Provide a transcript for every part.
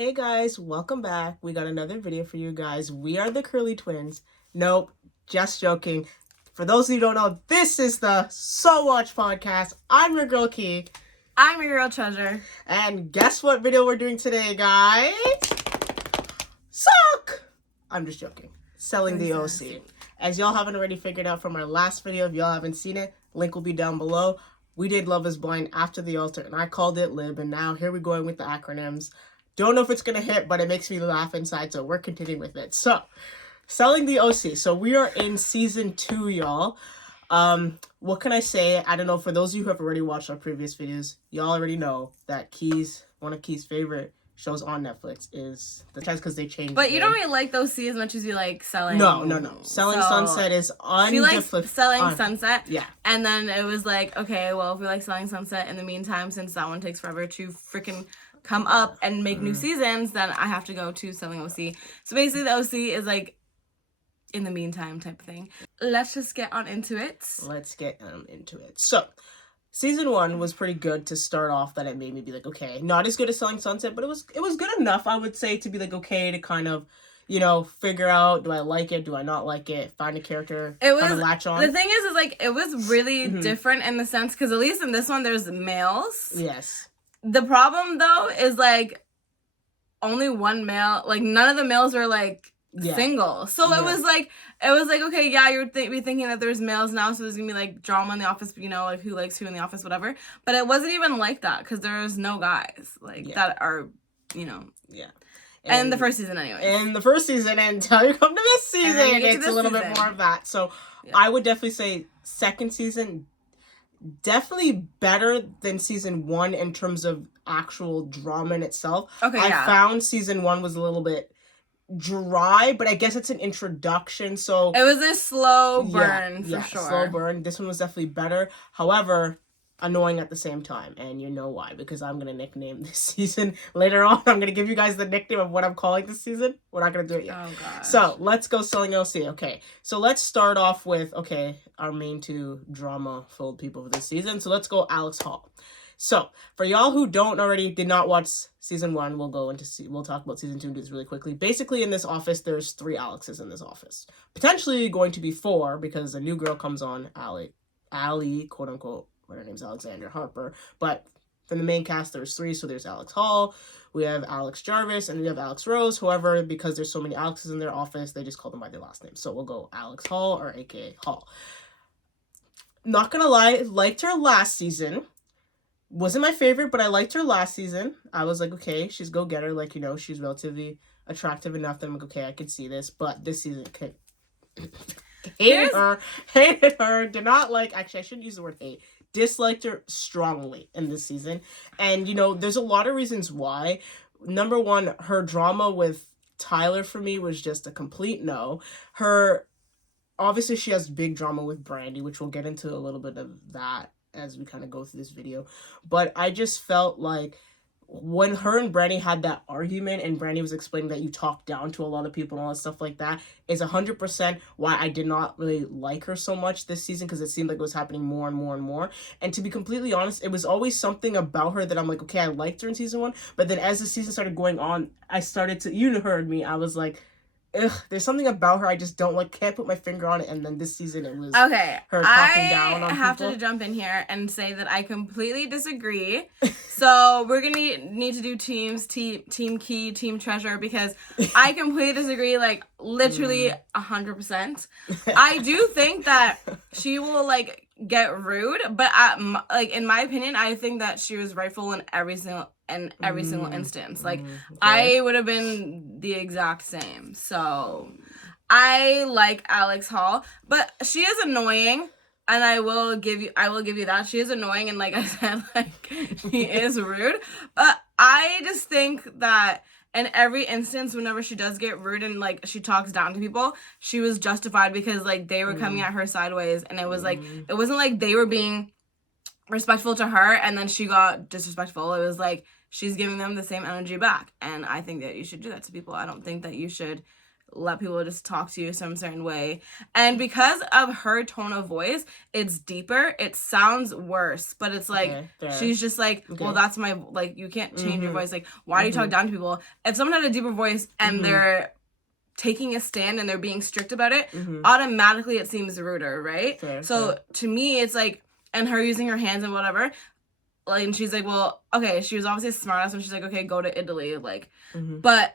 Hey guys, welcome back. We got another video for you guys. We are the Curly Twins. Nope, just joking. For those of you who don't know, this is the SoWatchPodcast. I'm your girl Key. I'm your girl Treasure. And guess what video we're doing today, guys? Suck! I'm just joking. Selling the OC. As y'all haven't already figured out from our last video, if y'all haven't seen it, link will be down below. We did Love is Blind after the altar, and I called it Lib, and now here we going with the acronyms. Don't know if it's going to hit, but it makes me laugh inside, so we're continuing with it. So, selling the OC. So, we are in Season 2, y'all. What can I say? I don't know. For those of you who have already watched our previous videos, y'all already know that one of Key's favorite shows on Netflix is The Chance because they changed. But you don't really like those as much as you like Selling. No. Selling Sunset is She likes Selling Sunset. Yeah. And then it was like, okay, well, if we like Selling Sunset in the meantime, since that one takes forever to freaking come up and make new seasons, then I have to go to Selling OC. So basically the OC is like in the meantime type of thing. Let's just get on into it. Let's get into it. So, Season 1 was pretty good to start off, that it made me be like, okay, not as good as Selling Sunset, but it was good enough, I would say, to be like, okay, to kind of, figure out, do I like it, do I not like it, find a character, kind of latch on. The thing is like, it was really different in the sense, because at least in this one, there's males. Yes. The problem, though, is, like, only one male, like, none of the males are, like, single. So it was like, okay, yeah, you're be thinking that there's males now, so there's gonna be, like, drama in the office, like, who likes who in the office, whatever. But it wasn't even like that, because there's no guys, like, that are, Yeah. And the first season, anyway. In the first season, until you come to this season, it's a little bit more of that. So I would definitely say second season, definitely better than Season 1 in terms of actual drama in itself. Okay, I found Season 1 was a little bit dry, but I guess it's an introduction, so it was a slow burn for sure. Slow burn. This one was definitely better. However, annoying at the same time, and you know why, because I'm gonna nickname this season later on. I'm gonna give you guys the nickname of what I'm calling this season. We're not gonna do it yet. Oh gosh. So let's go Selling OC. Okay, so let's start off with our main two drama-filled people for this season. So let's go Alex Hall. So, for y'all who did not watch Season 1, we'll talk about Season 2 and do this really quickly. Basically, in this office, there's 3 Alexes in this office. Potentially going to be 4, because a new girl comes on, Allie, quote-unquote, her name's Alexandra Harper. But from the main cast, there's 3, so there's Alex Hall, we have Alex Jarvis, and we have Alex Rose. However, because there's so many Alexes in their office, they just call them by their last name. So we'll go Alex Hall, or a.k.a. Hall. Not gonna lie, liked her last season. Wasn't my favorite, but I liked her last season. I was like, okay, she's go-getter. Like, she's relatively attractive enough that I'm like, okay, I could see this. But this season, hated her, did not like, actually, I shouldn't use the word hate. Disliked her strongly in this season. And, there's a lot of reasons why. Number one, her drama with Tyler, for me, was just a complete no. Obviously, she has big drama with Brandy, which we'll get into a little bit of that as we kind of go through this video. But I just felt like when her and Brandy had that argument, and Brandy was explaining that you talk down to a lot of people and all that stuff like that, is 100% why I did not really like her so much this season, because it seemed like it was happening more and more and more. And to be completely honest, it was always something about her that I'm like, okay, I liked her in Season 1, but then as the season started going on, I started to, you heard me, I was like, ugh, there's something about her I just don't like, can't put my finger on it. And then this season it was her talking down on I have people. to jump in here and say that I completely disagree. So we're gonna need to do teams, team Key, team Treasure, because I completely disagree, like literally 100%. I do think that she will like get rude, but in my opinion, I think that she was rightful in every single instance. Like, I would have been the exact same. So I like Alex Hall, but she is annoying, and I will give you that. She is annoying, and like I said, like, she is rude. But I just think that in every instance, whenever she does get rude and like she talks down to people, she was justified, because like they were coming at her sideways, and it was like, it wasn't like they were being respectful to her and then she got disrespectful. It was like she's giving them the same energy back, and I think that you should do that to people. I don't think that you should let people just talk to you some certain way. And because of her tone of voice, it's deeper. It sounds worse, but it's like, she's just like, well, that's my, like, you can't change your voice. Like, why do you talk down to people? If someone had a deeper voice and they're taking a stand and they're being strict about it, automatically it seems ruder, right? So to me, it's like, and her using her hands and whatever, like, and she's like, well, okay, she was obviously a smartass when she's like, okay, go to Italy, like, but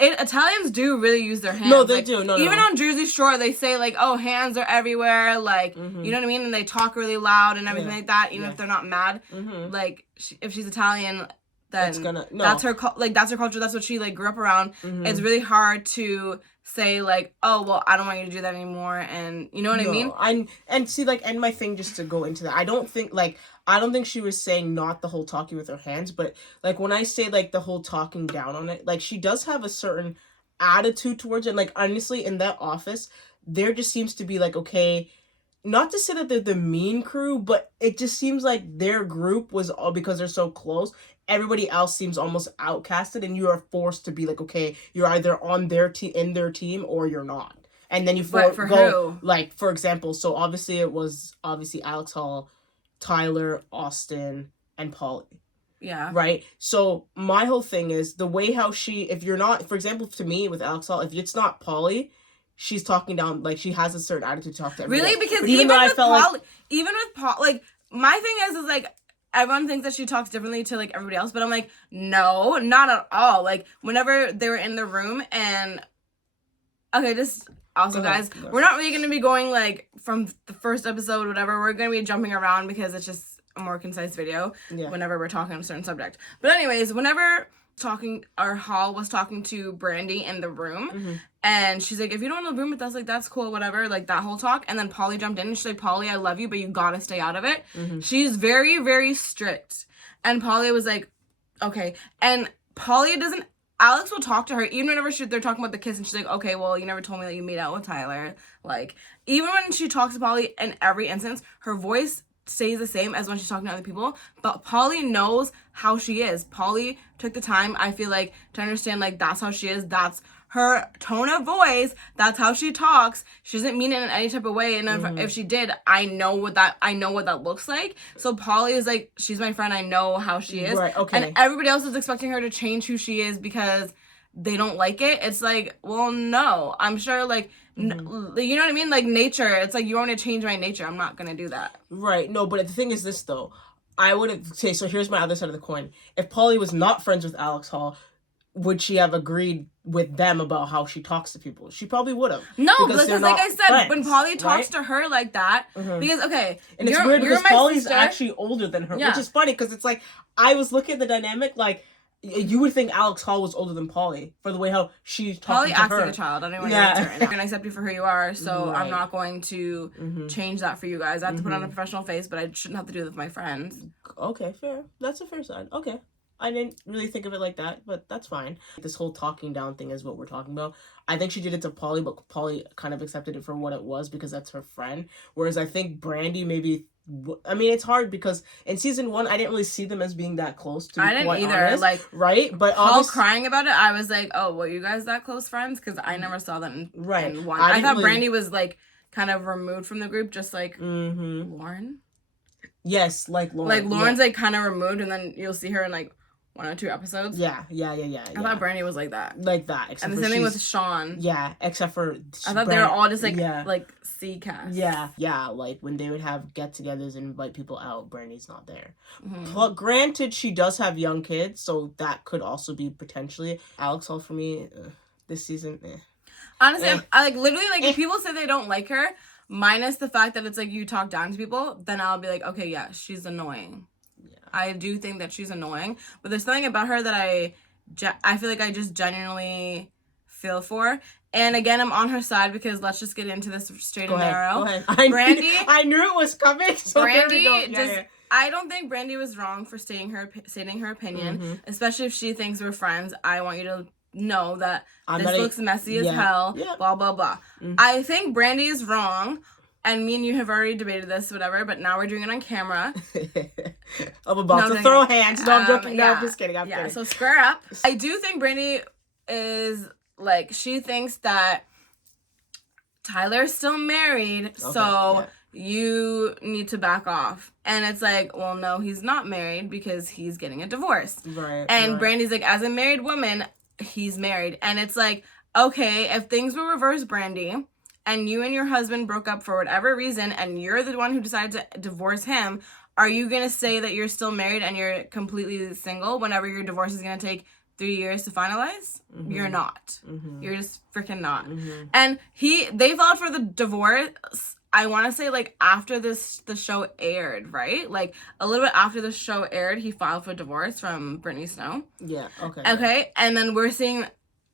Italians do really use their hands. No, they like, do. Even on Jersey Shore, they say, like, oh, hands are everywhere, like, you know what I mean? And they talk really loud and everything like that, even if they're not mad. Like, if she's Italian, then that's her culture. That's what she, like, grew up around. It's really hard to say, like, oh, well, I don't want you to do that anymore, and you know what I mean? And see, like, and my thing, just to go into that, I don't think she was saying not the whole talking with her hands, but, like, when I say, like, the whole talking down on it, like, she does have a certain attitude towards it. Like, honestly, in that office, there just seems to be, like, okay, not to say that they're the mean crew, but it just seems like their group was all, because they're so close, everybody else seems almost outcasted, and you are forced to be like, okay, you're either on their team, in their team, or you're not. And then you for go, who? like, for example, so obviously it was Alex Hall, Tyler, Austin, and Polly. Yeah. Right? So my whole thing is the way how if you're not, for example, to me with Alex Hall, if it's not Polly, she's talking down, like, she has a certain attitude to talk to everybody. Really? Because even with Polly, like, my thing is like, everyone thinks that she talks differently to, like, everybody else, but I'm like, no, not at all. Like, whenever they were in the room and, okay, just, also, guys, we're not really going to be going, like, from the first episode, whatever. We're going to be jumping around because it's just a more concise video whenever we're talking on a certain subject. But anyways, whenever Hall was talking to Brandy in the room, and she's like, if you don't want to room with us, like, that's cool, whatever, like, that whole talk. And then Polly jumped in and she's like, Polly, I love you, but you gotta stay out of it. She's very, very strict. And Polly was like, okay. And Polly doesn't, Alex will talk to her, even whenever they're talking about the kiss, and she's like, okay, well, you never told me that you made out with Tyler. Like, even when she talks to Polly in every instance, her voice stays the same as when she's talking to other people, but Polly knows how she is. Polly took the time, I feel like, to understand, like, that's how she is, that's her tone of voice, that's how she talks. She doesn't mean it in any type of way, and if she did, I know what that looks like. So Polly is like, she's my friend, I know how she is. Right, okay. And everybody else is expecting her to change who she is because they don't like it. It's like, well, no. I'm sure, like, you know what I mean? Like, nature, it's like, you want to change my nature. I'm not going to do that. Right. No, but the thing is this, though. I would say, so here's my other side of the coin. If Polly was not friends with Alex Hall, would she have agreed with them about how she talks to people? She probably would have. No, because like I said, friends, when Polly talks to her like that, because, okay, and it's weird because Polly's actually older than her, which is funny because it's like, I was looking at the dynamic, like, you would think Alex Hall was older than Polly for the way how she's talking to her. Polly acts like a child. I don't even want to answer it. I'm going to accept you for who you are, so I'm not going to change that for you guys. I have to put on a professional face, but I shouldn't have to do it with my friends. Okay, fair. That's a fair side. Okay. I didn't really think of it like that, but that's fine. This whole talking down thing is what we're talking about. I think she did it to Polly, but Polly kind of accepted it for what it was because that's her friend. Whereas I think Brandy maybe... I mean, it's hard because in season 1, I didn't really see them as being that close. To be I didn't either. Honest, like, right? But all crying about it, I was like, oh, were you guys that close friends? Because I never saw that in 1. I thought Brandy was, like, kind of removed from the group, just like Lauren. Yes, like Lauren. Like, Lauren's, like, kind of removed, and then you'll see her in, like, 1 or 2 episodes. Yeah. I thought Brandy was like that. Like that. And the same thing with Sean. Yeah, except for... I thought they were all just, like C-cast. Yeah, like, when they would have get-togethers and invite people out, Brandy's not there. But granted, she does have young kids, so that could also be potentially... Alex Hall, for me, this season, Honestly, I like, literally, like, if people say they don't like her, minus the fact that it's, like, you talk down to people, then I'll be like, okay, yeah, she's annoying. I do think that she's annoying, but there's something about her that I feel like I just genuinely feel for. And again, I'm on her side because let's just get into this straight and narrow. Go ahead. Brandy, I knew it was coming. So Brandy, I don't think Brandy was wrong for stating her opinion, especially if she thinks we're friends. I want you to know that this looks messy as hell. Yeah. Blah blah blah. I think Brandy is wrong. And me and you have already debated this, whatever, but now we're doing it on camera. I'm about to throw hands. No, I'm joking. No, I'm just kidding. I'm kidding. So square up. I do think Brandy is, like, she thinks that Tyler's still married, so you need to back off. And it's like, well, no, he's not married because he's getting a divorce. Right. And Brandy's like, as a married woman, he's married. And it's like, okay, if things were reversed, Brandy, and you and your husband broke up for whatever reason, and you're the one who decided to divorce him, are you going to say that you're still married and you're completely single whenever your divorce is going to take 3 years to finalize? Mm-hmm. You're not. Mm-hmm. You're just freaking not. Mm-hmm. And they filed for the divorce, I want to say, like, after the show aired, right? Like, a little bit after the show aired, he filed for divorce from Brittany Snow. Yeah, okay. Okay, yeah. And then we're seeing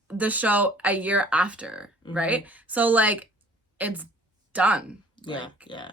the show a year after, right? So, like, it's done. Yeah, like, yeah.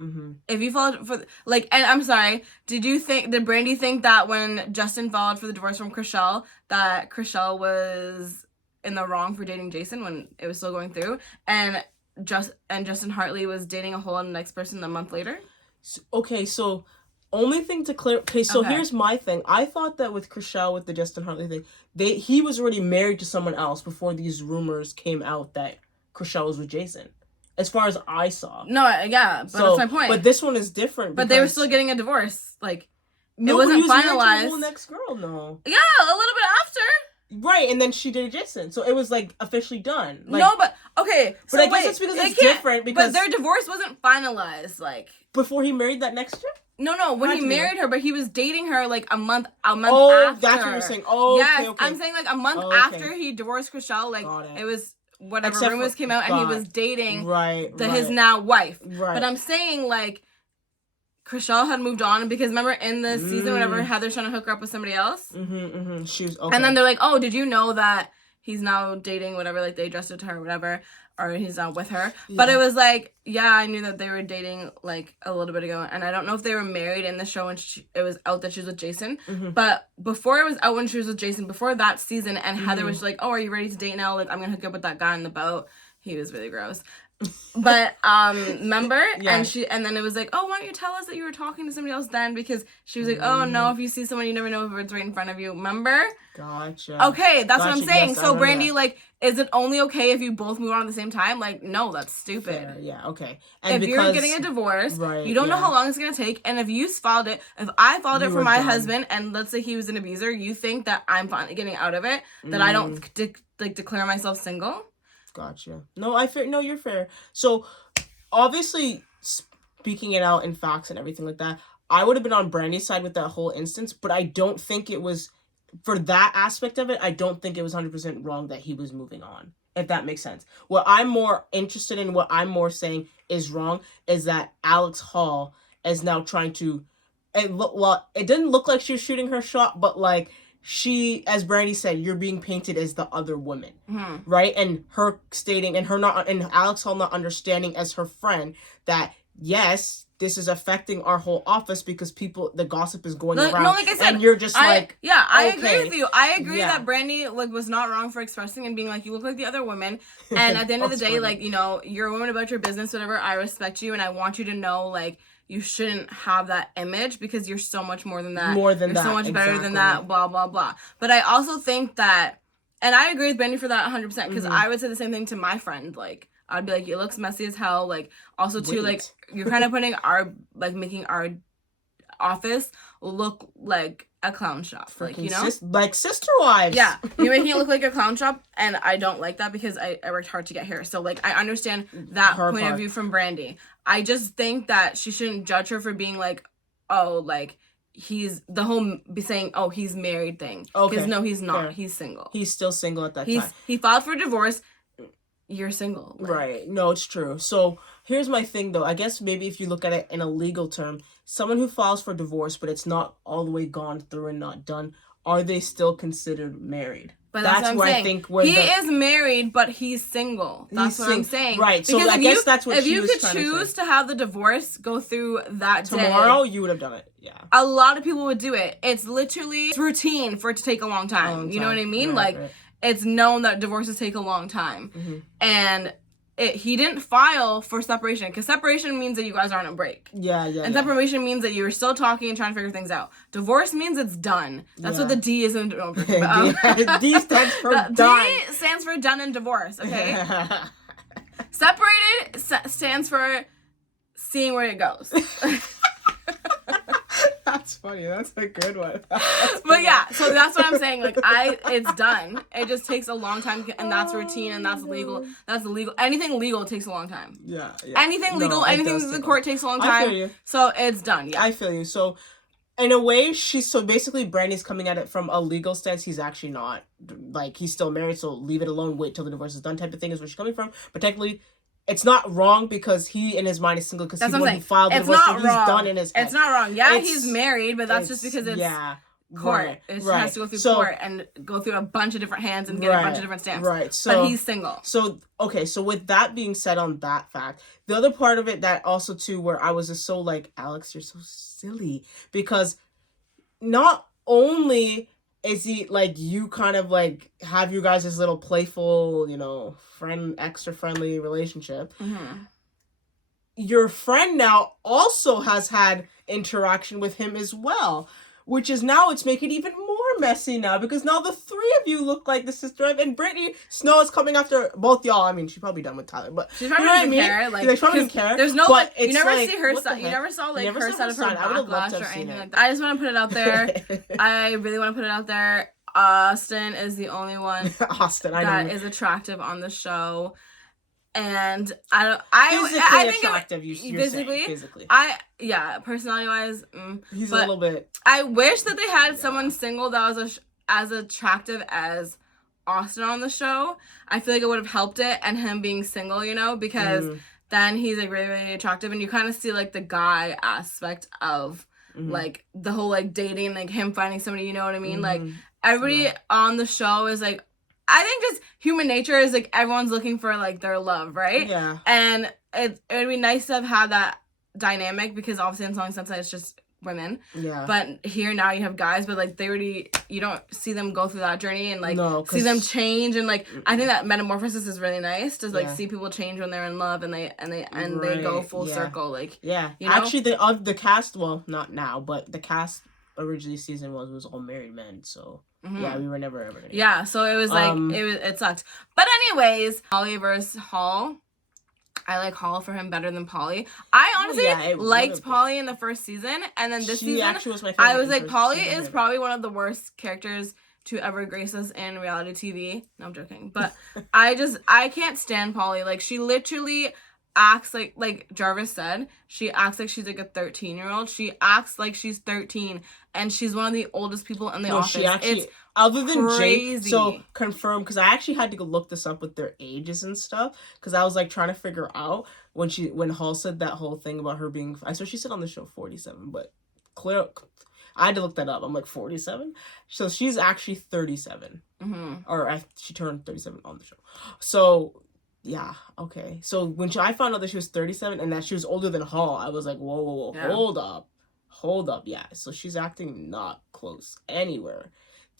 Mm-hmm. If you filed for, like, and I'm sorry, did Brandy think that when Justin filed for the divorce from Chrishell, that Chrishell was in the wrong for dating Jason when it was still going through? And Justin Hartley was dating a whole next person a month later? So only thing to clear... Okay, so here's my thing. I thought that with Chrishell, with the Justin Hartley thing, he was already married to someone else before these rumors came out that Chrishell was with Jason. As far as I saw. No, yeah, but that's my point. But this one is different. But they were still getting a divorce. Like, no, it wasn't he was finalized. married to the whole next girl, no. Yeah, a little bit after. Right, and then she dated Jason, so it was like officially done. Like, no, but okay. But I guess it's because it's different. Because but their divorce wasn't finalized, like before he married that next chick. No, when he married her, but he was dating her like a month after. Oh, that's what you're saying. Oh, yes, okay. I'm saying like a month after he divorced Chrishell. Like it was whatever rumors came out, and he was dating his now wife. Right. But I'm saying like Chrishell had moved on because remember in the season whenever Heather's trying to hook her up with somebody else? She was okay. And then they're like, oh, did you know that he's now dating whatever, like they addressed it to her or whatever, or he's not with her. Yeah. But it was like, yeah, I knew that they were dating like a little bit ago. And I don't know if they were married in the show and it was out that she was with Jason. But before it was out when she was with Jason, before that season, and Heather was like, oh, are you ready to date now? Like, I'm going to hook you up with that guy on the boat. He was really gross. But remember? Yeah. And then it was like, oh, why don't you tell us that you were talking to somebody else then? Because she was like, oh no, if you see someone you never know if it's right in front of you. Remember? Gotcha. Okay, that's what I'm saying. Yes, so Brandy, like, is it only okay if you both move on at the same time? Like, no, that's stupid. Fair. Yeah, okay. And if you're getting a divorce, you don't know how long it's gonna take, and if you filed it, if I filed it for my husband, and let's say he was an abuser, you think that I'm finally getting out of it, that I don't declare myself single? Gotcha. No, No, you're fair. So, obviously, speaking it out in facts and everything like that, I would have been on Brandy's side with that whole instance, but I don't think it was, for that aspect of it, I don't think it was 100% wrong that he was moving on, if that makes sense. What I'm more interested in, what I'm more saying is wrong, is that Alex Hall is now trying to, it didn't look like she was shooting her shot, but like, she, as Brandy said, you're being painted as the other woman, right? And her stating, and Alex Hall not understanding as her friend that, yes, this is affecting our whole office because the gossip is going around. No, like I said, and you're just I agree with you. I agree that Brandy like was not wrong for expressing and being like, you look like the other women. And at the end of the day, funny. Like, you know, you're a woman about your business, whatever. I respect you, and I want you to know, like, you shouldn't have that image because you're so much more than that. You're so much better than that, blah, blah, blah. But I also think that, and I agree with Brandy for that 100% because I would say the same thing to my friend. Like, I'd be like, it looks messy as hell. Like, also too, like, you're kind of putting making our office look like a clown shop. Freaking like, you know? Like Sister Wives. Yeah. You're making it look like a clown shop, and I don't like that because I worked hard to get here. So, like, I understand that point of view from Brandy. I just think that she shouldn't judge her for being like, oh, like, he's the whole saying, oh, he's married thing. Okay. Because no, he's not. Fair. He's single. He's still single at that time. He filed for divorce. You're single. Like. Right. No, it's true. So here's my thing, though. I guess maybe if you look at it in a legal term, someone who files for divorce, but it's not all the way gone through and not done, are they still considered married? But that's what I'm saying. He is married, but he's single. That's what I'm saying. Right. So I guess that's what she was trying to say. If you could choose to have the divorce go through that tomorrow, you would have done it. Yeah. A lot of people would do it. It's routine for it to take a long time. You know what I mean? Right. It's known that divorces take a long time. And he didn't file for separation, because separation means that you guys aren't on a break. And separation means that you're still talking and trying to figure things out. Divorce means it's done. That's what the D is in. D stands for done. D stands for done and divorce. Okay. Separated stands for seeing where it goes. That's funny. That's a good one. But yeah, so that's what I'm saying. Like, it's done. It just takes a long time, and that's routine, and that's legal. That's illegal. Anything legal takes a long time. Yeah. Anything legal, anything in the court takes a long time. I feel you. So it's done. Yeah. I feel you. So, in a way, basically Brandy's coming at it from a legal stance. He's actually not, like, he's still married, so leave it alone, wait till the divorce is done type of thing is where she's coming from. But technically, it's not wrong because he in his mind is single because he filed the divorce, so he's done in his head. It's not wrong. Yeah, he's married, but that's just because it's court. Right, it has to go through court and go through a bunch of different hands and get a bunch of different stamps. Right. So, but he's single. So, okay, so with that being said on that fact, the other part of it that also too where I was just so like, Alex, you're so silly. Because not only is he like you kind of like have you guys this little playful, extra friendly relationship. Mm-hmm. Your friend now also has had interaction with him as well, which is now it's making it even more messy now because now the three of you look like the sister of, and Brittany Snow is coming after both y'all. I mean, she's probably done with Tyler, but she's probably doesn't care. Like, she probably doesn't care. There's no but you never see her side. You never saw like her side of her backlash or anything like that. I just want to put it out there. I really want to put it out there. Austin is the only one that is attractive on the show. And I think attractive, physically. Personality wise, he's a little bit. I wish that they had someone single that was as attractive as Austin on the show. I feel like it would have helped it, and him being single, because then he's like really, really attractive, and you kind of see like the guy aspect of like the whole like dating, like him finding somebody, you know what I mean? Like everybody on the show is like. I think just human nature is, like, everyone's looking for, like, their love, right? Yeah. And it would be nice to have had that dynamic because, obviously, in Selling Sunset, it's just women. Yeah. But here now you have guys, but, like, you don't see them go through that journey and, like, see them change. And, like, I think that metamorphosis is really nice to, like, see people change when they're in love and they go full circle. Like, Actually, the cast, well, not now, but the cast originally season was all married men, so... Yeah, we were never ever gonna so it was like it sucked. But anyways, Polly versus Hall. I like Hall for him better than Polly. I honestly liked Polly in the first season, and then this season was my favorite. I was like, Polly is probably one of the worst characters to ever grace us in reality TV. No, I'm joking. But I can't stand Polly. Like, she literally acts like Jarvis said, she acts like she's like a 13-year-old. She acts like she's 13, and she's one of the oldest people in the office. She actually, it's other than crazy. Jake, so confirm, because I actually had to go look this up with their ages and stuff, because I was like trying to figure out when Hall said that whole thing about her being, I saw she said on the show 47, but I had to look that up. I'm like 47, so she's actually 37, or she turned 37 on the show. So. Yeah, okay. So when I found out that she was 37 and that she was older than Hall, I was like, whoa, hold up. Yeah, so she's acting not close anywhere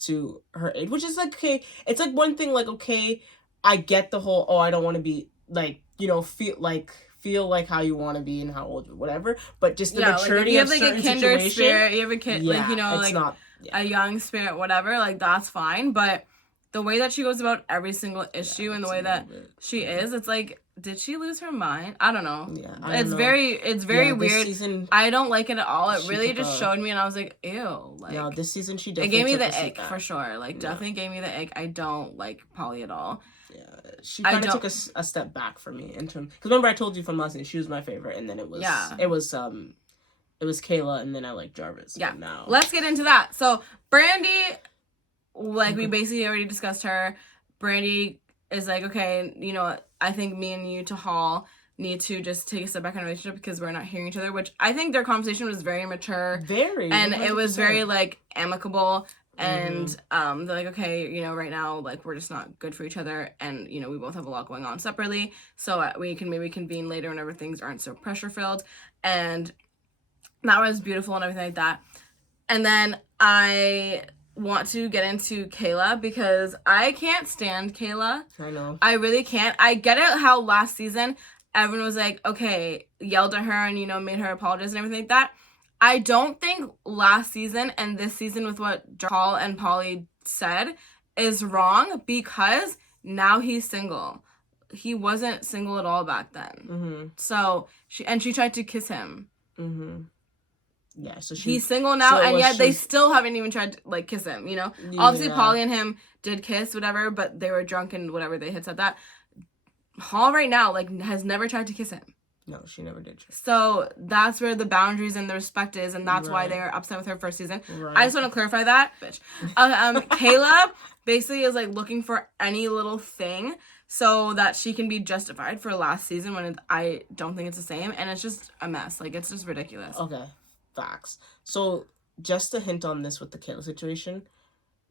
to her age, which is like, okay, it's like one thing, like, okay, I get the whole, I don't want to be, like, feel like how you want to be and how old, whatever, but just the maturity of certain situations. You have, like, a kinder spirit, you have a kid, like, a young spirit, whatever, like, that's fine, but... The way that she goes about every single issue and the way that she is, it's like, did she lose her mind? I don't know. Yeah, it's very weird. Season, I don't like it at all. It really just showed me, and I was like, ew. Like, yeah, this season she definitely it gave me the ick for sure. Like, definitely gave me the ick. I don't like Polly at all. Yeah, she kind of took a step back for me in terms. Because remember, I told you from last season she was my favorite, and then it was Kayla, and then I like Jarvis. Yeah. Now let's get into that. So Brandy. Like, we basically already discussed her. Brandy is like, okay, I think me and you to Hall need to just take a step back in a relationship because we're not hearing each other, which I think their conversation was very mature. Very. And 100%. It was very, like, amicable. And they're like, okay, right now, like, we're just not good for each other. And, we both have a lot going on separately. So we can maybe convene later whenever things aren't so pressure-filled. And that was beautiful and everything like that. And then I want to get into Kayla because I can't stand Kayla. I know. I really can't. I get it how last season everyone was like, okay, yelled at her and, you know, made her apologize and everything like that. I don't think last season and this season with what Paul and Polly said is wrong because now he's single. He wasn't single at all back then. Mm-hmm. So, she tried to kiss him. Mm-hmm. Yeah, so he's single now, and yet they still haven't even tried to, like, kiss him, you know? Yeah. Obviously, Polly and him did kiss, whatever, but they were drunk and whatever, they had said that. Hall right now, like, has never tried to kiss him. No, she never did. So that's where the boundaries and the respect is, and that's why they are upset with her first season. Right. I just want to clarify that, bitch. Kayla basically is, like, looking for any little thing so that she can be justified for last season when I don't think it's the same, and it's just a mess. Like, it's just ridiculous. Okay, facts. So, just a hint on this with the Kayla situation,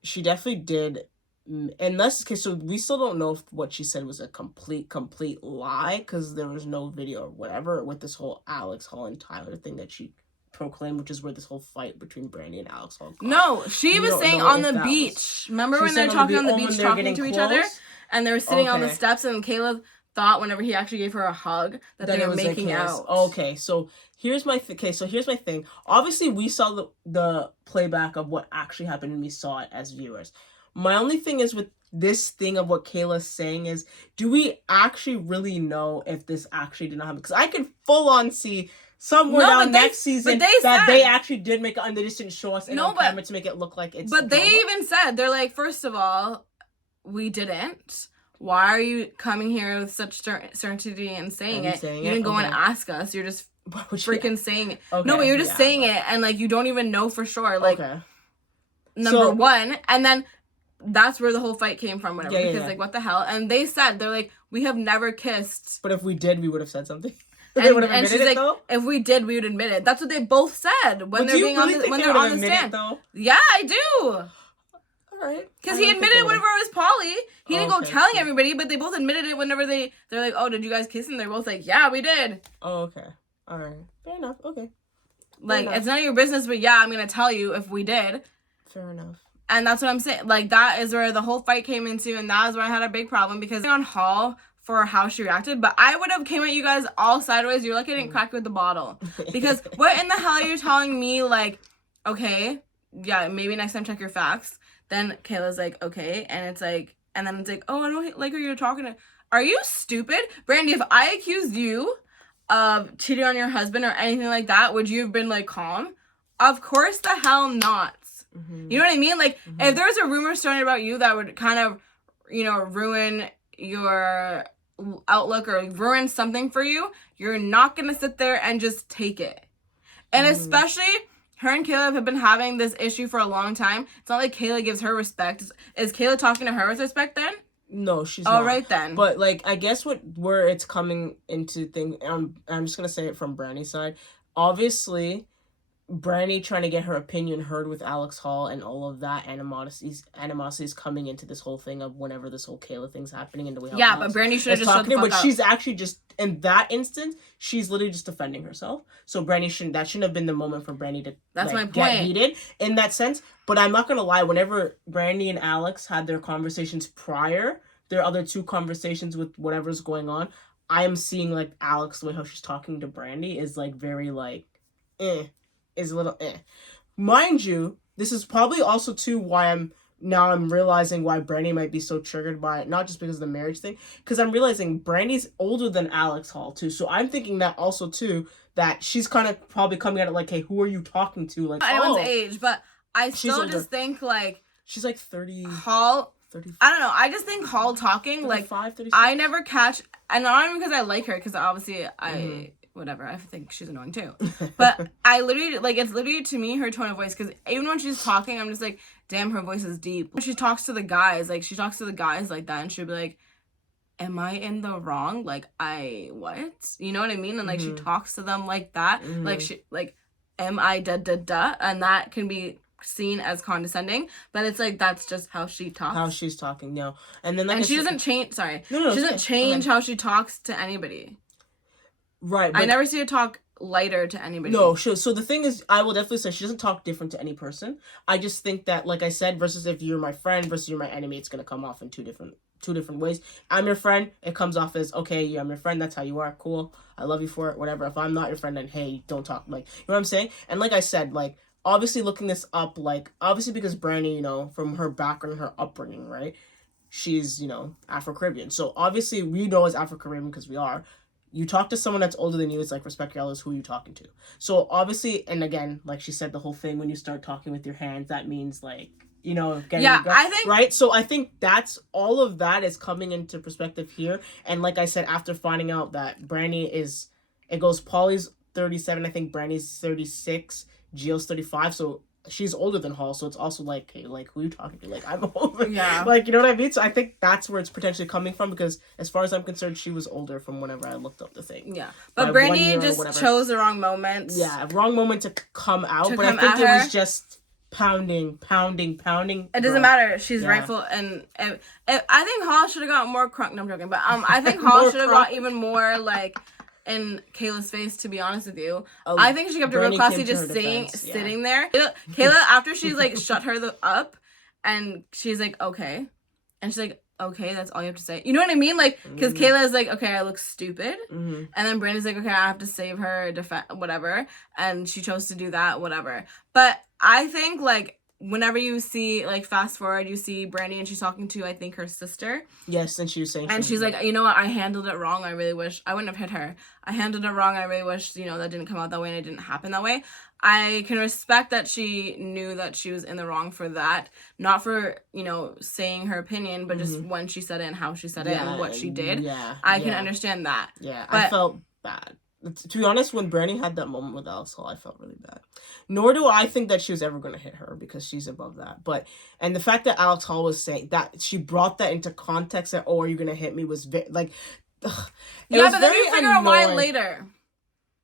she definitely did, and that's okay, so we still don't know if what she said was a complete lie, because there was no video or whatever with this whole Alex Hall and Tyler thing that she proclaimed, which is where this whole fight between Brandy and Alex Hall got. No, she was saying on the beach. Remember when they're talking on the beach, talking to each other? And they were sitting on the steps, and Kayla thought whenever he actually gave her a hug that they were making out. Okay, so here's my thing. Obviously, we saw the playback of what actually happened, and we saw it as viewers. My only thing is with this thing of what Kayla's saying is, do we actually really know if this actually did not happen? Because I could full on see somewhere down next season they actually did make it, and they just didn't show us on camera to make it look like it's. But they even said, they're like, first of all, we didn't. Why are you coming here with such certainty and saying it? You didn't go and ask us. You're just freaking saying it. Okay, no, but you're just saying it, and, like, you don't even know for sure. Like, number one, and then that's where the whole fight came from, whatever. Because, like, what the hell? And they said, they're like, we have never kissed. But if we did, we would have said something. They would have admitted it, though? If we did, we would admit it. That's what they both said when they're being on the stand. Yeah, I do. Right. Because he admitted it whenever it was Polly. He didn't go telling everybody, but they both admitted it whenever they're like, oh, did you guys kiss? And they're both like, yeah, we did. Oh, okay. All right. Fair enough. Okay. It's none of your business, but yeah, I'm going to tell you if we did. Fair enough. And that's what I'm saying. Like, that is where the whole fight came into, and that is where I had a big problem, because on Hall for how she reacted, but I would have came at you guys all sideways. You're like, I didn't crack with the bottle. Because what in the hell are you telling me, like, okay, yeah, maybe next time check your facts. Then Kayla's like, okay, and it's like, and then it's like, oh, I don't like who you're talking to. Are you stupid? Brandy, if I accused you of cheating on your husband or anything like that, would you have been, like, calm? Of course the hell not. Mm-hmm. You know what I mean? Like, if there was a rumor started about you that would kind of, you know, ruin your outlook or ruin something for you, you're not going to sit there and just take it. And especially, her and Kayla have been having this issue for a long time. It's not like Kayla gives her respect. Is Kayla talking to her with respect then? No, she's not. Oh, right then. But, like, I guess where it's coming into thing, I'm just going to say it from Brandy's side. Obviously, Brandy trying to get her opinion heard with Alex Hall and all of that animosities coming into this whole thing of whenever this whole Kayla thing's happening and the way but Brandy should have just shut the fuck up. But she's actually just, in that instance, she's literally just defending herself. So Brandy shouldn't have been the moment for Brandy to get heated in that sense. But I'm not gonna lie, whenever Brandy and Alex had their conversations prior, their other two conversations with whatever's going on, I am seeing, like, Alex, the way how she's talking to Brandy is, like, very, like, is a little Mind you, this is probably also too why I'm realizing why Brandy might be so triggered by it, not just because of the marriage thing, because I'm realizing Brandy's older than Alex Hall too, so I'm thinking that also too, that she's kind of probably coming at it like, hey, who are you talking to? Like, anyone's age, but I still just think, like, she's like 30. Hall, 35. I don't know, I just think Hall talking, 35, like, 36. I never catch, and not even because I like her, because obviously whatever, I think she's annoying too. But I literally, like, it's literally to me her tone of voice, because even when she's talking, I'm just like, damn, her voice is deep. When she talks to the guys, like that, and she'll be like, am I in the wrong? Like, what? You know what I mean? And, like, she talks to them like that. Like, she, like, am I da? And that can be seen as condescending, but it's like, that's just how she talks. How she's talking, no. And then, like, she doesn't change, she doesn't change how she talks to anybody. Right. I never see her talk lighter to anybody. No, sure. So the thing is, I will definitely say she doesn't talk different to any person. I just think that, like I said, versus if you're my friend versus you're my enemy, it's gonna come off in two different ways. I'm your friend, it comes off as, okay, yeah, I'm your friend, that's how you are, cool, I love you for it, whatever. If I'm not your friend, then hey, don't talk, like, you know what I'm saying? And like I said, like, obviously looking this up, like, obviously because Brandy, you know, from her background, her upbringing, right, she's, you know, Afro-Caribbean. So obviously we know as Afro-Caribbean because we are. You talk to someone that's older than you, it's like, respect your elders, who are you talking to? So obviously, and again, like she said, the whole thing, when you start talking with your hands, that means like, you know, I think, right? So I think that's, all of that is coming into perspective here. And like I said, after finding out that Brandy is, it goes Polly's 37, I think Brandy's 36, Gio's 35, so she's older than Hall, so it's also like, hey, like, who are you talking to? Like, I'm older. Yeah. Like, you know what I mean? So I think that's where it's potentially coming from, because as far as I'm concerned, she was older from whenever I looked up the thing. Yeah. But Brandy just chose the wrong moment. Yeah, wrong moment to come out, but I think it was just pounding. It doesn't matter. She's rightful, and I think Hall should have got more crunk. No, I'm joking, but I think Hall should have got even more, like, in Kayla's face, to be honest with you. I think she kept it real classy, just sitting there. Kayla, after she's like shut her up, and she's like, okay, and she's like, okay, that's all you have to say. You know what I mean? Like, because Kayla is like, okay, I look stupid, and then Brandy's like, okay, I have to save her, whatever, and she chose to do that, whatever. But I think, like, whenever you see, like, fast forward, you see Brandy and she's talking to, I think, her sister. Yes, and she was saying, and she's like, you know what, I handled it wrong. I really wish I wouldn't have hit her. I handled it wrong. I really wish, you know, that didn't come out that way and it didn't happen that way. I can respect that she knew that she was in the wrong for that, not for, you know, saying her opinion, but just when she said it and how she said it and what she did. I can understand that. Yeah, but I felt bad. To be honest, when Brandy had that moment with Alex Hall, I felt really bad. Nor do I think that she was ever going to hit her, because she's above that. But, and the fact that Alex Hall was saying that, she brought that into context, that, oh, are you going to hit me, was like, yeah, but then you figure out why later.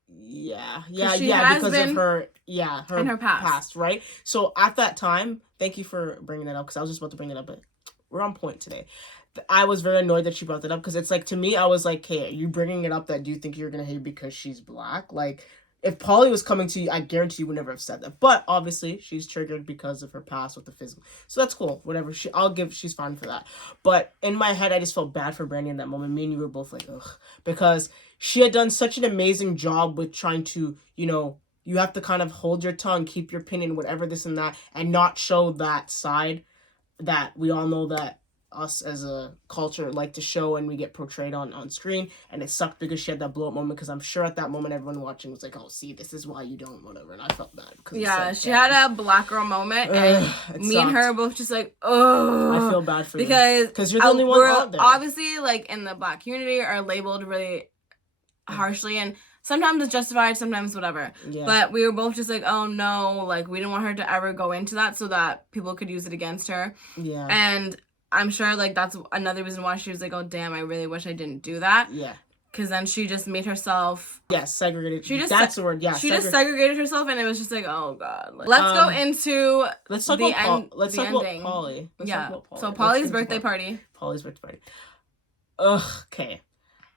Yeah, because of her, her past, right? So at that time, thank you for bringing that up, because I was just about to bring it up, but we're on point today. I was very annoyed that she brought that up, because it's like, to me, I was like, hey, are you bringing it up that do you think you're gonna hate because she's black? Like, if Polly was coming to you, I guarantee you would never have said that. But obviously, she's triggered because of her past with the physical, so that's cool. Whatever, she's fine for that. But in my head, I just felt bad for Brandy in that moment. Me and you were both like, ugh, because she had done such an amazing job with trying to, you know, you have to kind of hold your tongue, keep your opinion, whatever, this and that, and not show that side that we all know that us as a culture like to show and we get portrayed on screen. And it sucked because she had that blow up moment, because I'm sure at that moment everyone watching was like, oh, see, this is why you don't, whatever. And I felt bad, because she had a black girl moment, and me and her both just like, oh, I feel bad for you, because you're the only one out there. Obviously, like, in the black community are labeled really harshly, and sometimes it's justified, sometimes whatever. But we were both just like, oh no, like, we didn't want her to ever go into that so that people could use it against her. And I'm sure, like, that's another reason why she was like, oh, damn, I really wish I didn't do that. Because then she just made herself... segregated. That's the word, She just segregated herself, and it was just like, oh, God. Like, let's go into let's talk about Polly. So Polly's birthday party. Ugh, okay.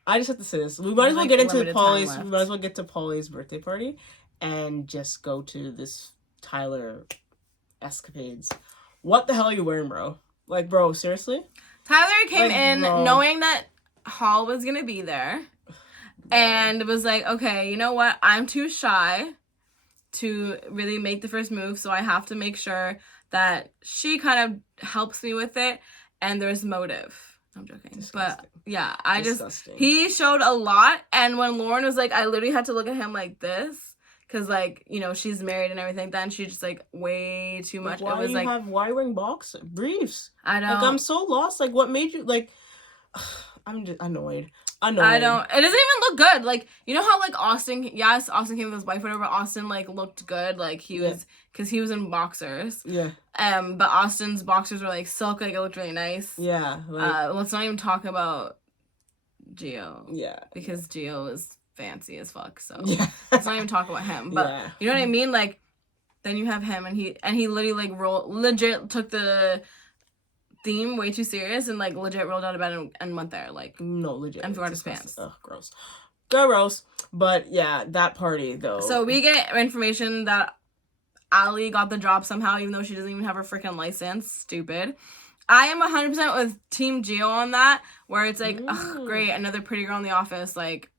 I just have to say this. We might as well get into Polly's... We might as well get to Polly's birthday party and just go to this Tyler escapades. What the hell are you wearing, bro? Like, bro, seriously? Tyler came in knowing that Hall was going to be there and was like, okay, you know what? I'm too shy to really make the first move, so I have to make sure that she kind of helps me with it, and there's motive. I'm joking. Disgusting. But, yeah, he showed a lot, and when Lauren was like, I literally had to look at him like this. Because, like, you know, she's married and everything. Then she just, like, way too much. Why it was like, why wearing briefs? I don't. Like, I'm so lost. Like, what made you, like, I'm just annoyed. I don't. It doesn't even look good. Like, you know how, like, Austin came with his wife, whatever. Austin, like, looked good. Like, he was, because he was in boxers. But Austin's boxers were, like, silk. Like, it looked really nice. Let's not even talk about Gio. Because Gio is fancy as fuck, so let's not even talk about him. But you know what I mean? Like, then you have him, and he literally, like, legit took the theme way too serious, and, like, legit rolled out of bed and went there, like, no, legit, and forgot his pants. Ugh, gross. Gross. But yeah, that party though. So we get information that Ali got the job somehow, even though she doesn't even have her freaking license. Stupid. I am 100% with Team Gio on that, where it's like, ugh, great, another pretty girl in the office. Like,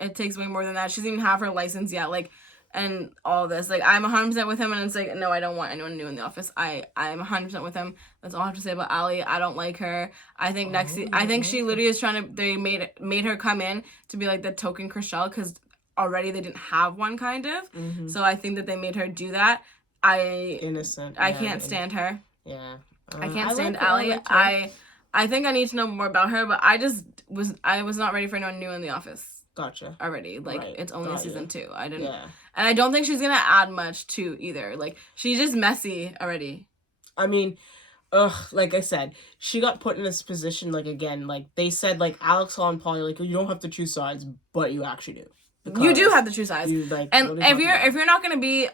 it takes way more than that. She doesn't even have her license yet. Like, and all this. Like, I'm 100% with him, and it's like, no, I don't want anyone new in the office. I'm 100% with him. That's all I have to say about Ali. I don't like her. I think I think she literally is trying to, they made her come in to be like the token Chriselle, because already they didn't have one, kind of. Mm-hmm. So I think that they made her do that. Innocent. I can't stand her. Yeah. I can't stand Ali. I think I need to know more about her, but I was not ready for anyone new in the office. Gotcha. Already. Like, right. It's only season 2. I didn't. Yeah. And I don't think she's gonna add much to either. Like, she's just messy already. I mean, like I said, she got put in this position, like, again, like, they said, like, Alex and Polly, like, you don't have to choose sides, but you actually do. You do have to choose sides. Like, and if you're not gonna be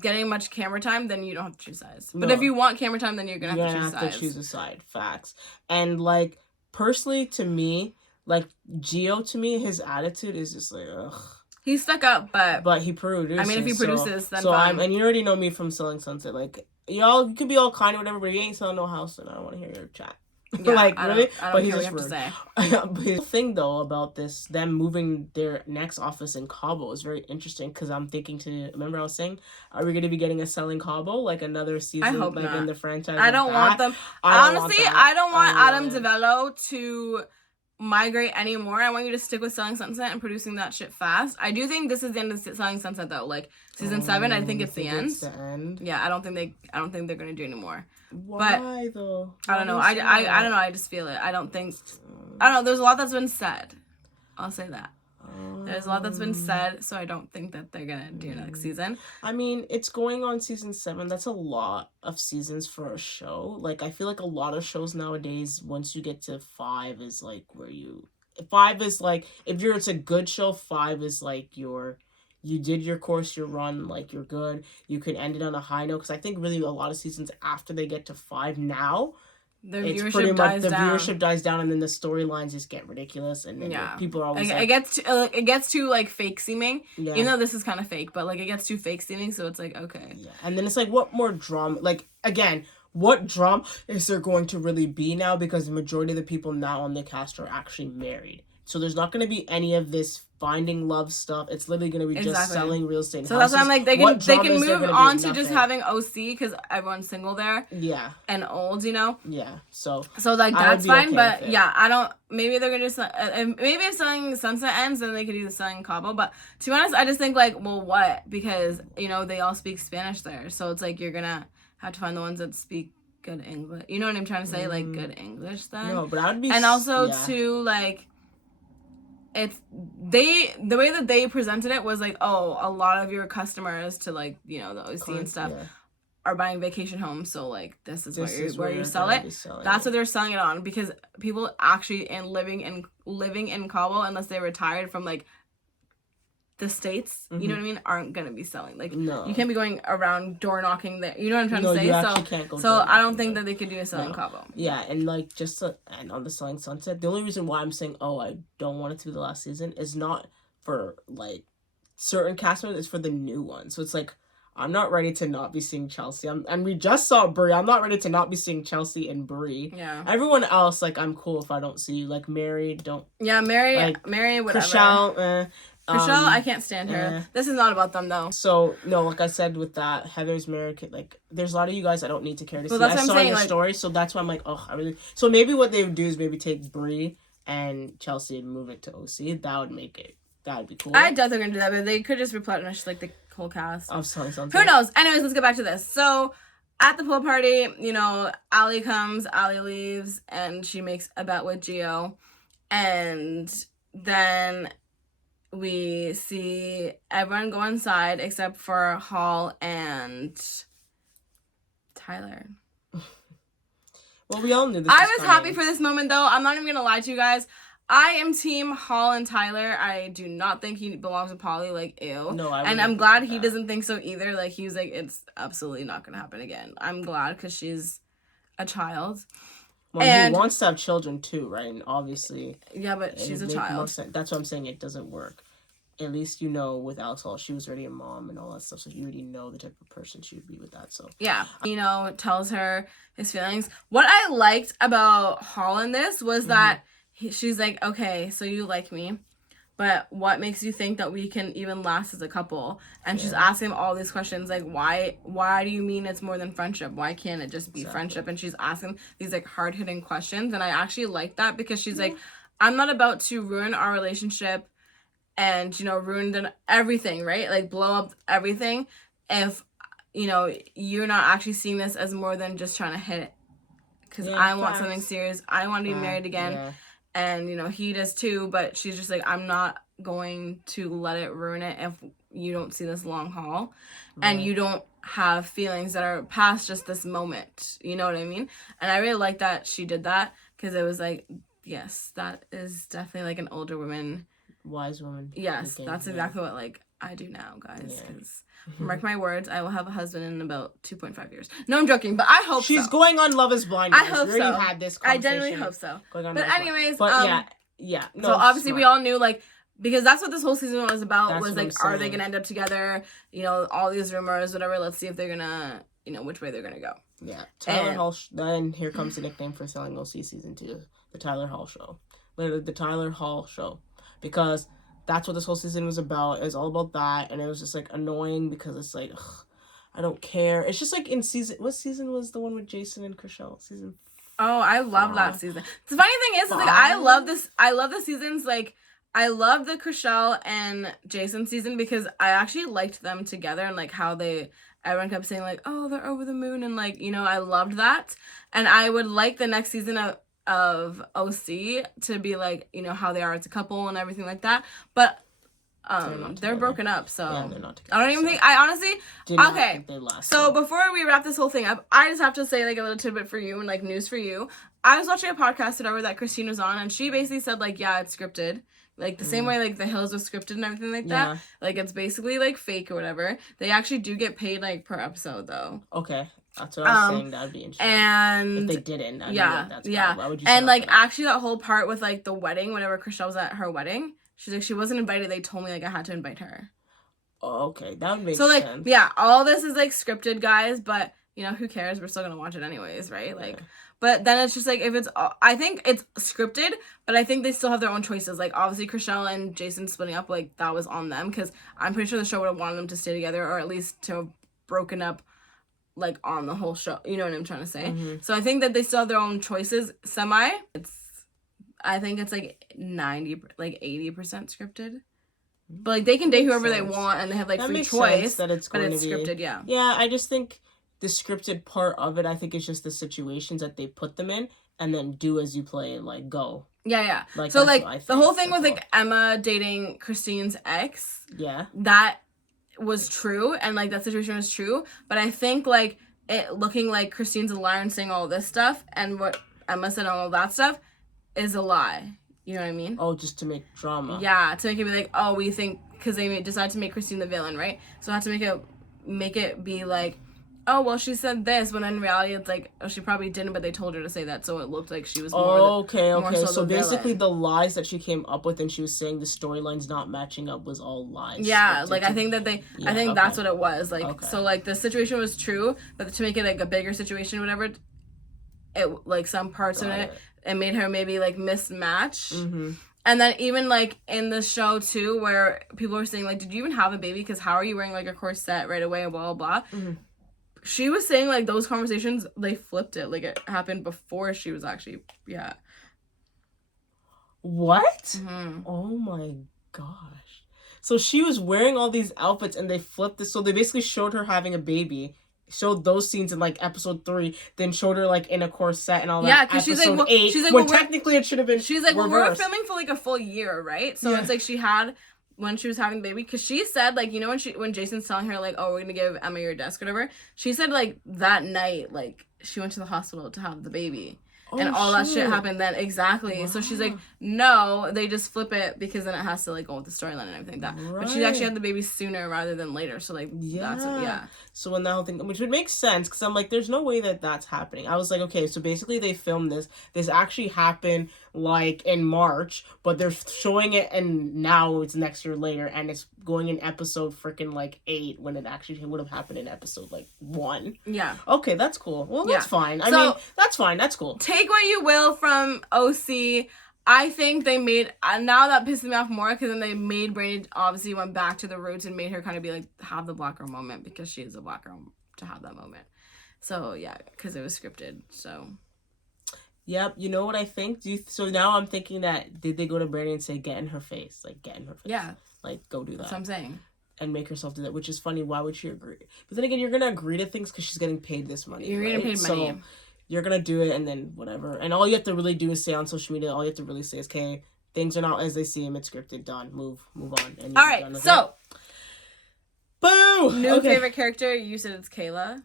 getting much camera time, then you don't have to choose sides. But if you want camera time, then you're gonna have to choose sides. You have to choose a side. Facts. And like, personally, to me, like, Gio, to me, his attitude is just like, ugh. He's stuck up, but he produces. I mean, if he produces, then so fine. And you already know me from Selling Sunset. Like, you could be all kind or whatever, but you ain't selling no house, and I don't want to hear your chat. Yeah, like, really? I don't but he's care just what you have rude. But his thing, though, about this, them moving their next office in Cabo is very interesting, because I'm thinking remember I was saying, are we going to be getting a Selling Cabo, like another season, I hope like not. in the franchise? I don't want them. Honestly, I don't want Adam DeVello to migrate anymore. I want you to stick with Selling Sunset and producing that shit fast. I do think this is the end of Selling Sunset, though. Like, season 7, I think it's the end. It's the end. Yeah, I don't think they're gonna do anymore. Why though? I don't know. I don't know. I just feel it. I don't know. There's a lot that's been said. I'll say that. There's a lot that's been said, so I don't think that they're gonna do next season. I mean, it's going on season 7. That's a lot of seasons for a show. Like, I feel like a lot of shows nowadays, once you get to 5, is like where 5 is like, if it's a good show, 5 is like you did your course, your run, like, you're good. You can end it on a high note, because I think really a lot of seasons after they get to 5 now, the viewership dies down, and then the storylines just get ridiculous, and then people are always it gets too like fake seeming. Yeah. Even though this is kind of fake, but like, it gets too fake seeming, so it's like, okay. Yeah. And then it's like, what more drama? Like, again, what drama is there going to really be now? Because the majority of the people now on the cast are actually married. So there's not going to be any of this finding love stuff. It's literally going to be just selling real estate. So houses. That's why I'm like, they can move on to just having OC, because everyone's single there. Yeah. And old, you know. Yeah. So like, that's fine, okay, but yeah, I don't. Maybe they're gonna just maybe if Selling Sunset ends, then they could do the Selling Cabo. But to be honest, I just think like, well, what? Because they all speak Spanish there, so it's like you're gonna have to find the ones that speak good English. You know what I'm trying to say? Like, good English then. No, but I would be. And also too, like, the way that they presented it was like, oh, a lot of your customers to, like, the OC and stuff are buying vacation homes, so like this is where you sell it. That's what they're selling it on, because people actually living in Cabo, unless they retired from like the States, you know what I mean, aren't gonna be selling. Like, no. You can't be going around door knocking there. You know what I'm trying to say? You actually can't go. So I don't think that they could do a Selling Cabo. Yeah, and like and on the Selling Sunset, the only reason why I'm saying, oh, I don't want it to be the last season is not for like certain cast members, it's for the new ones. So it's like, I'm not ready to not be seeing Chelsea. And we just saw Brie. I'm not ready to not be seeing Chelsea and Brie. Yeah. Everyone else, like, I'm cool if I don't see you. Like, Mary, don't. Yeah, Mary, whatever. Chriselle, Chriselle, I can't stand her. This is not about them, though. So, no, like I said with that, Heather's Mary, like, there's a lot of you guys I don't need to care to see. That's what I I'm saw saying, your like, story, so that's why I'm like, oh, I really... So maybe what they would do is maybe take Brie and Chelsea and move it to OC. That would make it... That would be cool. I doubt they're going to do that, but they could just replenish, like, the whole cast. I'm sorry, who knows? Anyways, let's get back to this. So, at the pool party, Ali comes, Ali leaves, and she makes a bet with Gio. And then we see everyone go inside except for Hall and Tyler. Well, we all knew this. I was happy for this moment, though. I'm not even going to lie to you guys. I am team Hall and Tyler. I do not think he belongs with Polly. Like, ew. No, and I'm glad he doesn't think so either. Like, he was like, it's absolutely not going to happen again. I'm glad, because she's a child. Well, and he wants to have children too, right? And obviously, yeah, but she's a child. That's what I'm saying. It doesn't work. At least with Alex Hall, she was already a mom and all that stuff, so you already know the type of person she would be with that. So yeah, tells her his feelings. What I liked about Hall in this was that she's like, okay, so you like me, but what makes you think that we can even last as a couple? And she's asking him all these questions, like, why do you mean it's more than friendship? Why can't it just be friendship? And she's asking these like hard hitting questions, and I actually like that because she's like, I'm not about to ruin our relationship. And, ruined everything, right? Like, blow up everything if, you're not actually seeing this as more than just trying to hit it. Because I want something serious. I want to be married again. Yeah. And, he does too. But she's just like, I'm not going to let it ruin it if you don't see this long haul. Right. And you don't have feelings that are past just this moment. You know what I mean? And I really like that she did that. Because it was like, yes, that is definitely like an older woman. Wise woman. Yes, that's exactly what I do now, guys. Because mark my words, I will have a husband in about 2.5 years. No, I'm joking, but I hope she's going on Love Is Blind. Guys. I hope we already so. had this conversation. I genuinely hope so. But anyways, yeah. No, so obviously we all knew because that's what this whole season was about. That's was like, are they gonna end up together? All these rumors, whatever. Let's see if they're gonna, which way they're gonna go. Yeah, Tyler Hall. Then here comes the nickname for Selling OC season 2, the Tyler Hall Show. Literally, the Tyler Hall Show, because that's what this whole season was about. It was all about that, and it was just like annoying because it's like, I don't care. It's just like in season. What season was the one with Jason and Chriselle? Season. Oh, I love that season. The funny thing is like I love this. I love the seasons. Like I love the Chriselle and Jason season because I actually liked them together and like how everyone kept saying like, oh, they're over the moon, and like I loved that, and I would like the next season of OC to be like how they are as a couple and everything like that, but they're broken up, so yeah, they're not together, I don't even think I honestly okay so before we wrap this whole thing up, I just have to say like a little tidbit for you and like news for you. I was watching a podcast whatever that Christine was on, and she basically said like, yeah, it's scripted. Like, the same way, like, The Hills was scripted and everything like that. Yeah. Like, it's basically, like, fake or whatever. They actually do get paid, like, per episode, though. Okay. That's what I was saying. That would be interesting. And... if they didn't, I mean, that's yeah. Why would you and, like, actually, that whole part with, like, the wedding, whenever Chriselle was at her wedding, she's like, she wasn't invited. They told me, like, I had to invite her. Oh, okay. That would make sense. So, like, yeah, all this is, like, scripted, guys, but, who cares? We're still gonna watch it anyways, right? Yeah. Like... But then it's just, like, if it's... I think it's scripted, but I think they still have their own choices. Like, obviously, Chriselle and Jason splitting up, like, that was on them. Because I'm pretty sure the show would have wanted them to stay together, or at least to have broken up, like, on the whole show. You know what I'm trying to say? Mm-hmm. So I think that they still have their own choices, semi. I think it's, like, 80% scripted. But, like, they can date whoever they want, and they have, like, free choice. That it's going but it's scripted, yeah. Yeah, I just think... the scripted part of it, I think, is just the situations that they put them in, and then do as you play and, like, go. Yeah. Like, so, like, the whole thing with, like, Emma dating Christine's ex. Yeah. That was true, and, like, that situation was true. But I think, like, it looking like Christine's a liar and saying all this stuff, and what Emma said and all that stuff, is a lie. You know what I mean? Oh, just to make drama. Yeah, to make it be like, oh, we think... because they decided to make Christine the villain, right? So I had to make it be, like... oh, well, she said this, when in reality it's like, oh, she probably didn't, but they told her to say that, so it looked like she was more more so basically the lies that she came up with and she was saying the storylines not matching up was all lies. Yeah, like, I think that that's what it was. Like, so, like, the situation was true, but to make it, like, a bigger situation, whatever, it, like, some parts of it made her maybe, like, mismatch. Mm-hmm. And then even, like, in the show, too, where people were saying, like, did you even have a baby? Because how are you wearing, like, a corset right away and blah, blah, blah. Mm-hmm. She was saying, like, those conversations, they flipped it. Like, it happened before she was actually, yeah. What? Mm-hmm. Oh, my gosh. So she was wearing all these outfits, and they flipped it. So they basically showed her having a baby, showed those scenes in, like, episode 3, then showed her, like, in a corset and all that. Yeah, because she's like, 8, she's like, when technically it should have been she's like, reversed. Well, we were filming for, like, a full year, right? So it's like she had... when she was having the baby, because she said, like, when Jason's telling her, like, oh, we're gonna give Emma your desk or whatever, she said, like, that night, like, she went to the hospital to have the baby. and all that shit happened then. Exactly. Wow. So she's like, no, they just flip it because then it has to like go with the storyline and everything like that. Right. But she actually had the baby sooner rather than later. So like, So when that whole thing, which would make sense, because I'm like, there's no way that that's happening. I was like, okay, so basically they filmed this. This actually happened like in March, but they're showing it, and now it's next year later, and it's going in episode freaking like 8 when it actually would have happened in episode like 1. Yeah. Okay, that's cool. Well, that's fine. I mean, that's fine. That's cool. Take what you will from OC. I think they made, now that pisses me off more, because then they made Brandy, obviously went back to the roots and made her kind of be like, have the black girl moment, because she is a black girl to have that moment. So yeah, because it was scripted. So yep. You know what I think? So now I'm thinking that, did they go to Brandy and say, get in her face? Like, get in her face. Yeah. Like, go do that. That's what I'm saying. And make herself do that, which is funny. Why would she agree? But then again, you're going to agree to things because she's getting paid this money. You're getting paid money. So you're going to do it, and then whatever. And all you have to really do is say on social media, all you have to really say is, okay, things are not as they seem. It's scripted. Done. Move on. And all right. So. Boo! New favorite character. You said it's Kayla.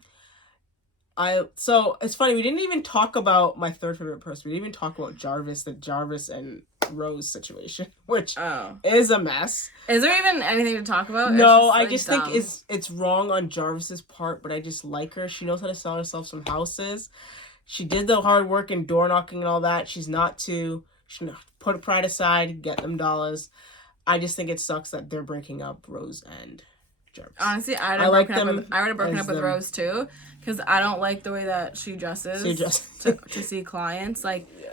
So it's funny, we didn't even talk about my third favorite person. We didn't even talk about the Jarvis and Rose situation, which is a mess. Is there even anything to talk about? No, I just think it's wrong on Jarvis's part, but I just like her. She knows how to sell herself some houses. She did the hard work and door knocking and all that. She should put pride aside, get them dollars. I just think it sucks that they're breaking up, Rose and Jarvis. Honestly, I would have broken up with Rose too, because I don't like the way that she dresses to see clients. Like, yeah.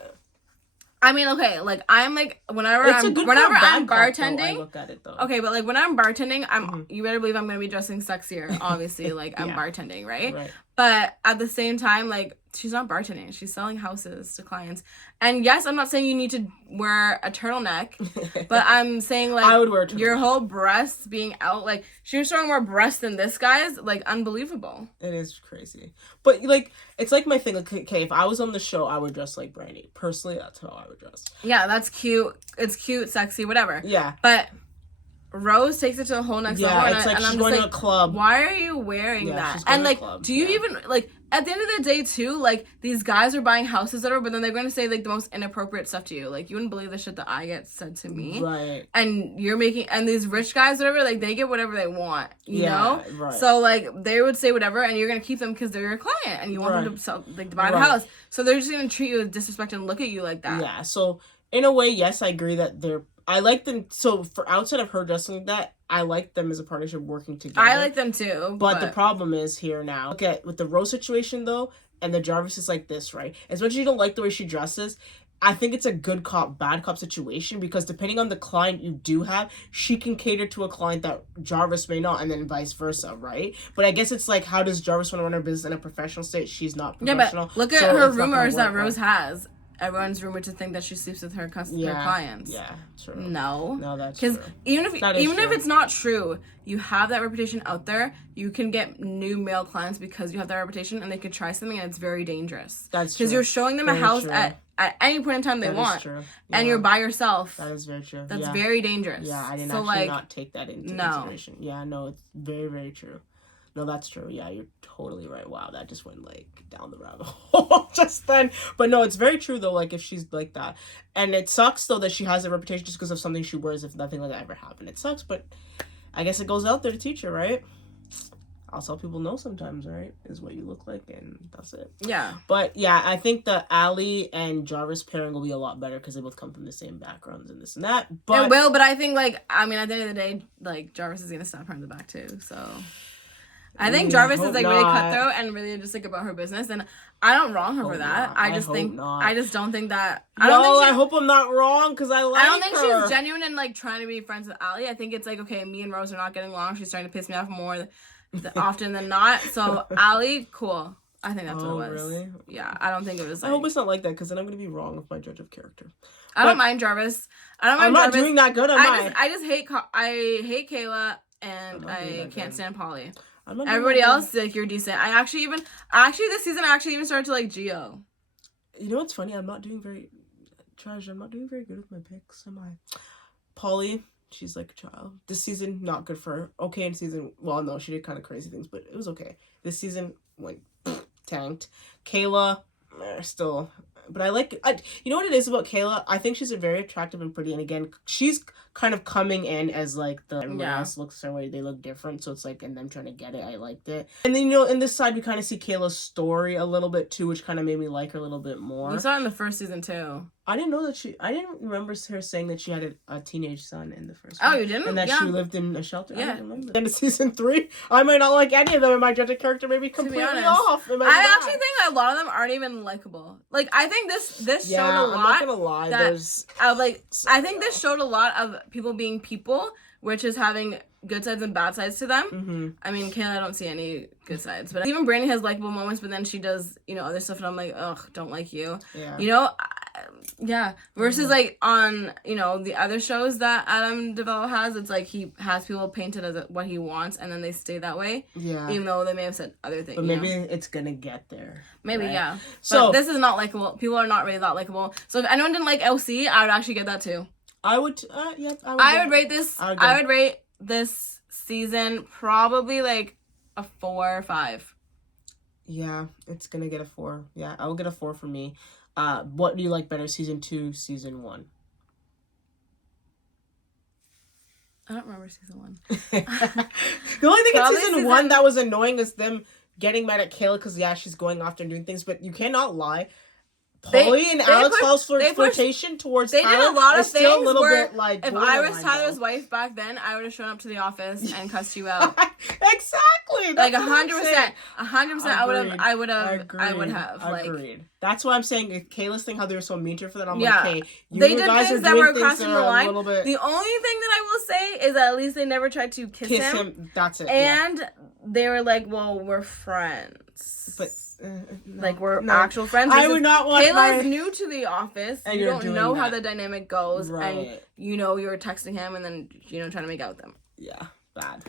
I mean, okay, like I'm like whenever I'm bartending, I look at it though. Okay, but like when I'm bartending, you better believe I'm gonna be dressing sexier. Obviously, like I'm bartending, right? But at the same time, like she's not bartending; she's selling houses to clients. And yes, I'm not saying you need to wear a turtleneck, but I'm saying like I would wear a turtleneck. Your whole breasts being out, like she was showing more breasts than this guy's, like unbelievable. It is crazy, but like it's like my thing. Like, okay, if I was on the show, I would dress like Brandy. Personally, that's how I would dress. Yeah, that's cute. It's cute, sexy, whatever. Yeah, but Rose takes it to a whole next level. Yeah, it's like she's going to a club. Why are you wearing that? And like, do you even like? At the end of the day, too, like these guys are buying houses, whatever, but then they're going to say like the most inappropriate stuff to you. Like you wouldn't believe the shit that I get said to me. Right. And these rich guys, whatever, like they get whatever they want. You know. Right. So like they would say whatever, and you're going to keep them because they're your client, and you want them to sell, like to buy the house. So they're just going to treat you with disrespect and look at you like that. Yeah. So in a way, yes, I agree that I like them. So for outside of her dressing like that, I like them as a partnership working together. I like them too. But the problem is here now. Look at with the Rose situation though, and the Jarvis is like this, right? As much as you don't like the way she dresses, I think it's a good cop, bad cop situation because depending on the client you do have, she can cater to a client that Jarvis may not, and then vice versa, right? But I guess it's like, how does Jarvis want to run her business in a professional state? She's not professional. Yeah, but look at her rumors that Rose has. Everyone's rumored to think that she sleeps with her clients. Yeah, true. No, that's true. Because even if it's not true, you have that reputation out there. You can get new male clients because you have that reputation, and they could try something, and it's very dangerous. That's true. Because you're showing them a house at any point in time they want, and you're by yourself. That is very true. That's very dangerous. Yeah, I didn't not take that into consideration. Yeah, no, it's very, very true. No, that's true. Yeah, you're totally right. Wow, that just went like down the rabbit hole just then. But no, it's very true though. Like if she's like that, and it sucks though that she has a reputation just because of something she wears. If nothing like that ever happened, it sucks. But I guess it goes out there to teach her, right? I'll tell people no sometimes, right? Is what you look like, and that's it. Yeah. But yeah, I think the Ali and Jarvis pairing will be a lot better because they both come from the same backgrounds and this and that. But it will. But I think at the end of the day, like Jarvis is gonna stab her in the back too. So. I think Jarvis is like really cutthroat and really just like about her business, and I don't wrong her for that. I just don't think that. I hope I'm not wrong because I like her. I don't think she's genuine and like trying to be friends with Ali. I think it's like, okay, me and Rose are not getting along. She's trying to piss me off more often than not. So Ali, cool. I think that's what it was. Really? Yeah, I don't think it was. I hope it's not like that because then I'm gonna be wrong with my judge of character. I don't mind Jarvis. I'm not doing that good. I just hate Kayla and I can't stand Polly. Everybody else, like, you're decent. This season, I actually even started to like Gio. You know what's funny? I'm not doing very good with my picks, am I? Polly, she's like a child. This season, not good for her. Okay in season, well, no, she did kind of crazy things, but it was okay. This season went tanked. Kayla, still But you know what it is about Kayla? I think she's a very attractive and pretty, and again, she's kind of coming in as like the everyone else looks their way, they look different, so it's like, and them trying to get it, I liked it. And then, you know, in this side, we kind of see Kayla's story a little bit too, which kind of made me like her a little bit more. We saw it in the first season too. I didn't remember her saying that she had a teenage son in the first one. Oh, you didn't? And that she lived in a shelter? Yeah. I don't remember. Then in season 3, I might not like any of them, and my judge character may be completely off. I actually think a lot of them aren't even likable. Like, I think this showed a lot. I'm not gonna lie. I think this showed a lot of people being people, which is having good sides and bad sides to them. Mm-hmm. I mean, Kayla, I don't see any good sides, but even Brandi has likable moments, but then she does, you know, other stuff, and I'm like, ugh, don't like you. Yeah. You know, versus like on, you know, the other shows that Adam DeVello has, it's like he has people painted as what he wants, and then they stay that way. Yeah. Even though they may have said other things. But maybe it's gonna get there. Maybe, right? yeah. So but this is not likable. People are not really that likable. So if anyone didn't like LC, I would actually get that too. I would rate this. I would rate this season probably like a 4 or 5. Yeah, it's gonna get a 4. Yeah, I will get a 4 for me. What do you like better, season 2, season 1? I don't remember season 1. The only thing in season 1 that was annoying is them getting mad at Kayla because she's going off and doing things, but you cannot lie. Paulie and Alex Hall's flirtation towards Tyler did a lot of still things a little where bit like if I was Tyler's wife back then, I would have shown up to the office and cussed you out. Exactly. Like 100%. 100%. I would have. Agreed. That's why I'm saying if Kayla's thing, how they were so mean to her for that. I'm yeah. like, hey, they did guys things are that doing were crossing the line. The only thing that I will say is that at least they never tried to kiss him. That's it. And they were like, well, we're friends. But like we're actual friends. I would not want Kayla's new to the office. And you don't know that. how the dynamic goes, right. and you know you're texting him, and then trying to make out with him. Yeah, bad.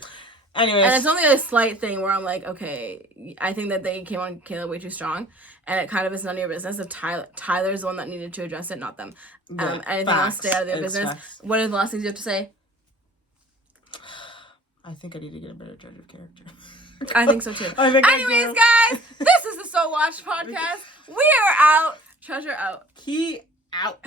Anyways, and it's only a slight thing where I'm like, okay, I think that they came on Kayla way too strong, and it kind of is none of your business. If Tyler's the one that needed to address it, not them. Anything else, stay out of their business. Facts. What are the last things you have to say? I think I need to get a better judge of character. I think so too. Anyways, guys, this is the So Watch podcast. We are out. Treasure out. Key out.